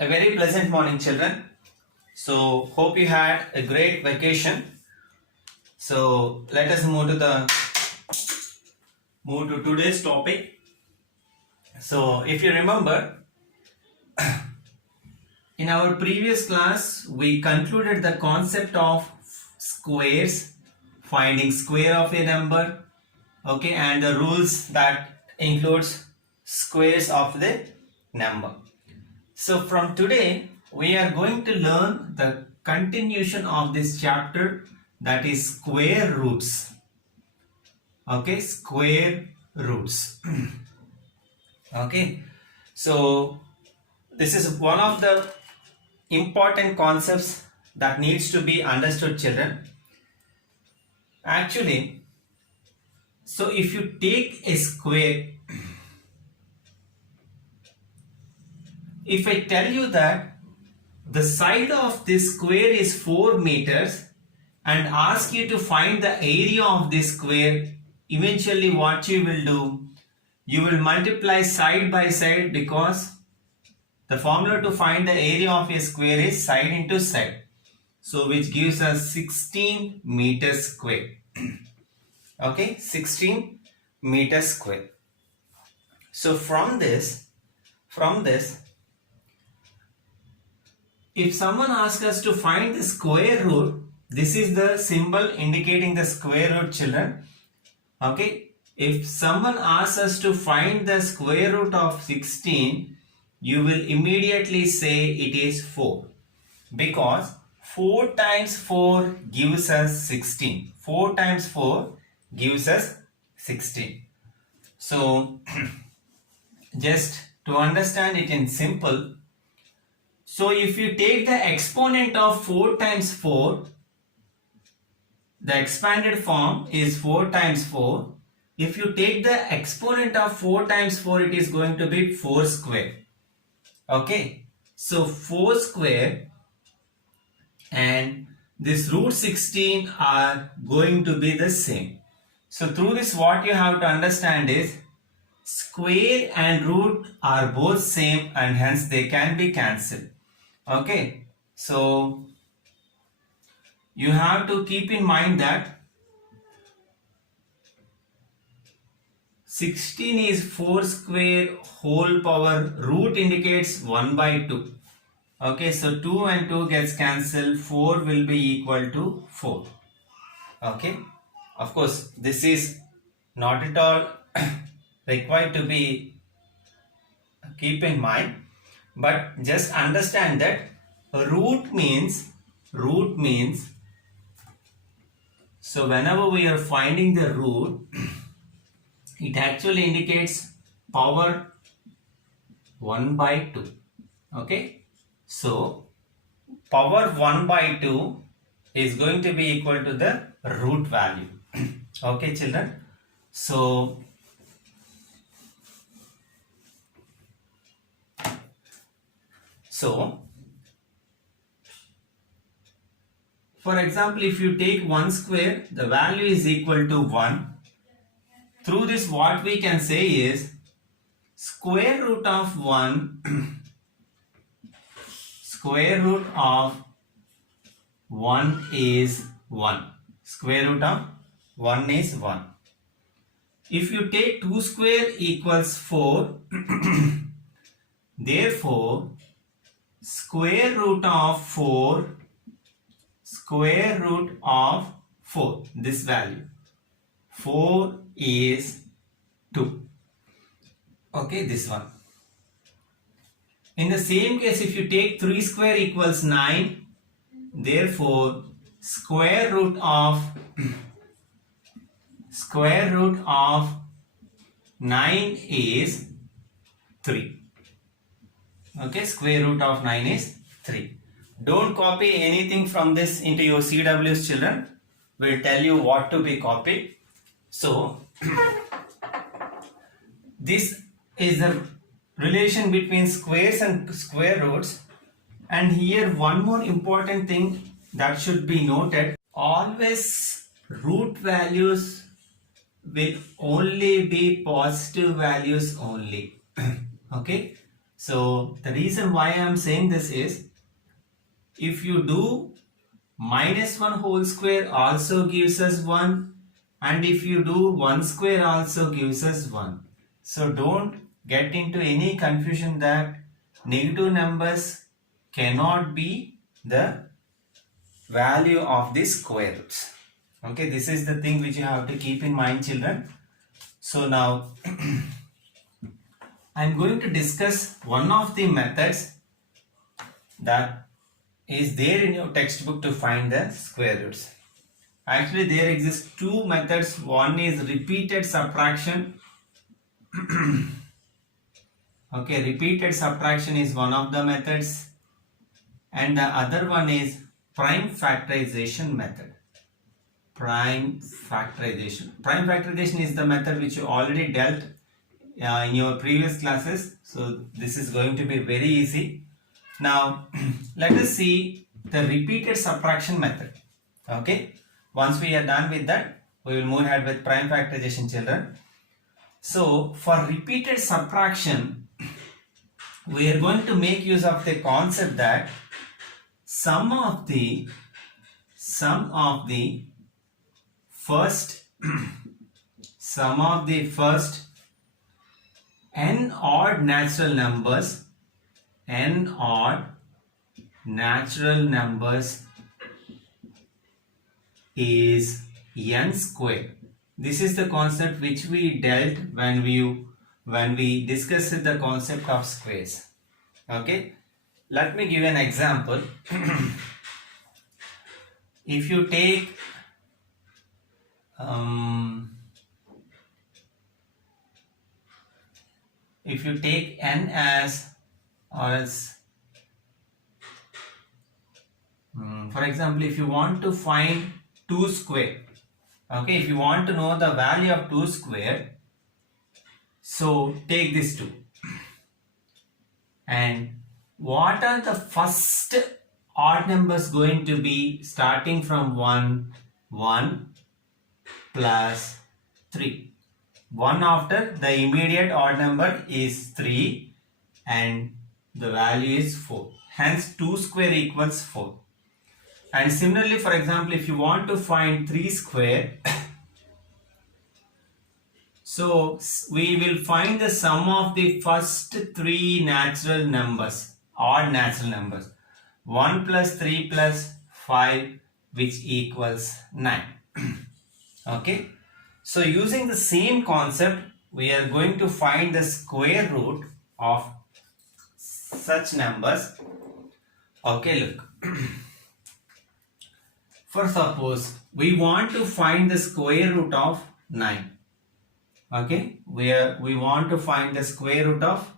A very pleasant morning, children. So, hope you had a great vacation. So, let us move to today's topic. So, if you remember, in our previous class, we concluded the concept of squares, finding square of a number, okay, and the rules that includes squares of the number. So from today, we are going to learn the continuation of this chapter, that is square roots. Okay, square roots. Okay, so this is one of the important concepts that needs to be understood, children. Actually, so if you take a square, if I tell you that the side of this square is 4 meters and ask you to find the area of this square, eventually what you will do, you will multiply side by side, because the formula to find the area of a square is side into side. So which gives us 16 meters square. Okay, 16 meters square. So from this, if someone asks us to find the square root, this is the symbol indicating the square root, children. Okay, if someone asks us to find the square root of 16, you will immediately say it is 4, because 4 times 4 gives us 16. 4 times 4 gives us 16. So just to understand it in simple, so if you take the exponent of 4 times 4, the expanded form is 4 times 4. If you take the exponent of 4 times 4, it is going to be 4 square. Okay, so 4 square and this root 16 are going to be the same. So through this, what you have to understand is square and root are both same, and hence they can be cancelled. Okay, so you have to keep in mind that 16 is 4 square whole power, root indicates 1 by 2. Okay, so 2 and 2 gets cancelled, 4 will be equal to 4. Okay, of course this is not at all required to be keep in mind, but just understand that root means, so whenever we are finding the root, it actually indicates power 1 by 2. Okay, so power 1 by 2 is going to be equal to the root value. Okay, children, so for example, if you take 1 square, the value is equal to 1. Through this, what we can say is square root of 1 square root of 1 is 1. Square root of 1 is 1. If you take 2 square equals 4, therefore square root of 4, this value 4 is 2. Okay, this one. In the same case, if you take 3 square equals 9, therefore square root of 9 is 3. Okay, square root of 9 is 3. Don't copy anything from this into your CW's, children. We'll tell you what to be copied. So this is the relation between squares and square roots. And here one more important thing that should be noted: always root values will only be positive values only. Okay, So the reason why I am saying this is, if you do minus 1 whole square also gives us 1, and if you do 1 square also gives us 1. So don't get into any confusion that negative numbers cannot be the value of the square roots. Okay, this is the thing which you have to keep in mind, children. So now I am going to discuss one of the methods that is there in your textbook to find the square roots. Actually, there exist two methods. One is repeated subtraction. Okay, repeated subtraction is one of the methods, and the other one is prime factorization method. Prime factorization. Prime factorization is the method which you already dealt in your previous classes. So this is going to be very easy. Now let us see the repeated subtraction method. Okay. Once we are done with that, we will move ahead with prime factorization, children. So for repeated subtraction, we are going to make use of the concept that sum of the first n odd natural numbers is n square. This is the concept which we dealt when we discussed the concept of squares. Okay, let me give an example. If you take n as, or else for example, if you want to find 2 square, okay, if you want to know the value of 2 square, so take this 2, and what are the first odd numbers going to be starting from 1 plus 3. 1 after the immediate odd number is 3 and the value is 4. Hence 2 square equals 4. And similarly, for example, if you want to find 3 square, so we will find the sum of the first 3 natural numbers, odd natural numbers. 1 plus 3 plus 5, which equals 9. Okay. So using the same concept, we are going to find the square root of such numbers. Okay, look. For suppose we want to find the square root of 9. Okay, we want to find the square root of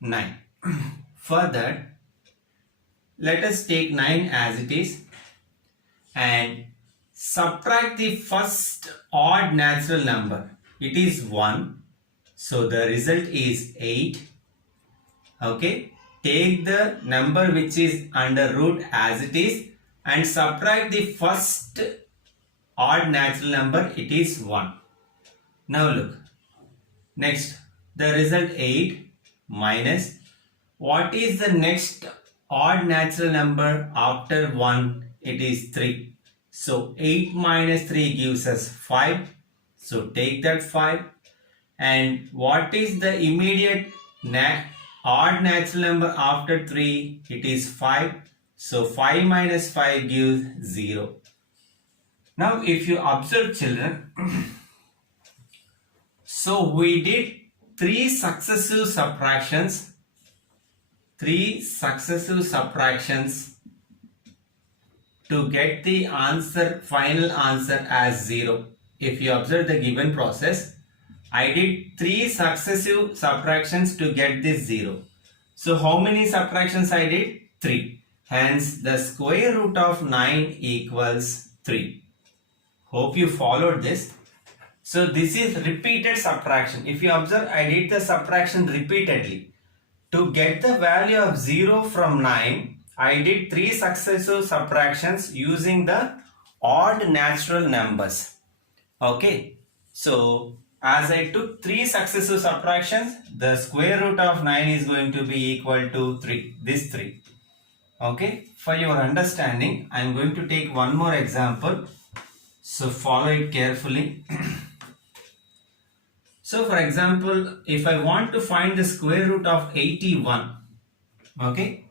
9. Further, let us take 9 as it is and subtract the first odd natural number. It is 1. So the result is 8. Okay. Take the number which is under root as it is and subtract the first odd natural number. It is 1. Now look. Next, the result 8 minus. What is the next odd natural number after 1? It is 3. So 8 minus 3 gives us 5. So take that 5. And what is the immediate odd natural number after 3? It is 5. So 5 minus 5 gives 0. Now if you observe, children, so we did 3 successive subtractions. 3 successive subtractions to get the answer, final answer as 0. If you observe the given process, I did 3 successive subtractions to get this 0. So how many subtractions I did? 3. Hence the square root of 9 equals 3. Hope you followed this. So this is repeated subtraction. If you observe, I did the subtraction repeatedly. To get the value of 0 from 9, I did 3 successive subtractions using the odd natural numbers. Okay. So as I took 3 successive subtractions, the square root of 9 is going to be equal to 3, this 3. Okay, for your understanding, I am going to take one more example. So follow it carefully. So for example, if I want to find the square root of 81, okay,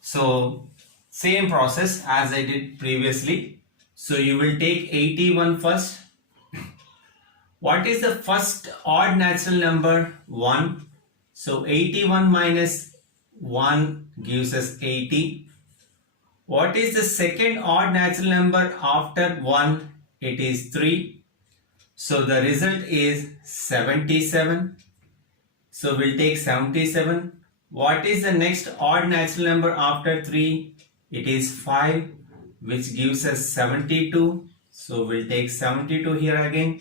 so same process as I did previously. So you will take 81 first. What is the first odd natural number? 1. So 81 minus 1 gives us 80. What is the second odd natural number after 1? It is 3. So the result is 77. So we'll take 77. What is the next odd natural number after 3? It is 5, which gives us 72. So we'll take 72 here again.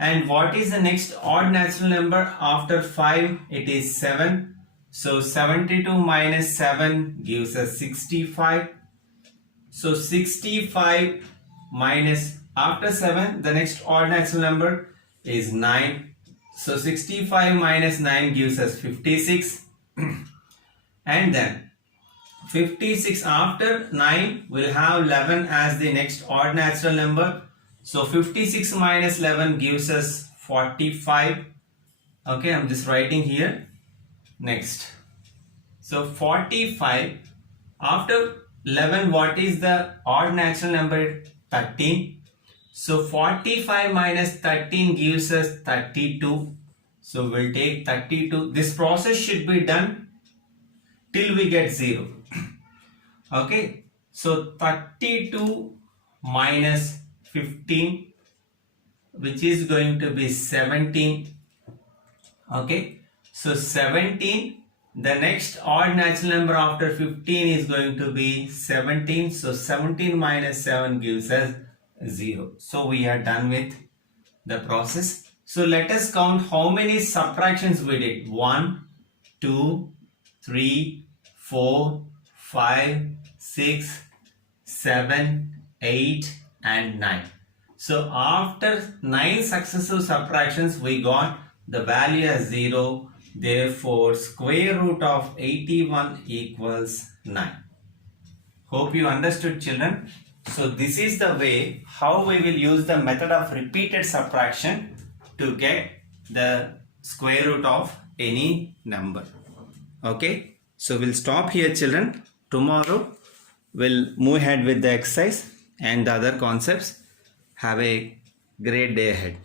And what is the next odd natural number after 5? It is 7. So 72 minus 7 gives us 65. So 65 minus, after 7, the next odd natural number is 9. So 65 minus 9 gives us 56. And then 56 after 9 will have 11 as the next odd natural number. So 56 minus 11 gives us 45. Okay, I'm just writing here. Next. So 45 after 11, what is the odd natural number? 13. So 45 minus 13 gives us 32. So we'll take 32. This process should be done till we get 0. Okay. So 32 minus 15, which is going to be 17. Okay. So 17. The next odd natural number after 15 is going to be 17. So 17 minus 7 gives us 0. So we are done with the process. So let us count how many subtractions we did. 1, 2, 3, 4, 5, 6, 7, 8 and 9. So after 9 successive subtractions we got the value as 0. Therefore, square root of 81 equals 9. Hope you understood, children. So this is the way how we will use the method of repeated subtraction to get the square root of any number. Okay. So we'll stop here, children. Tomorrow we'll move ahead with the exercise and the other concepts. Have a great day ahead.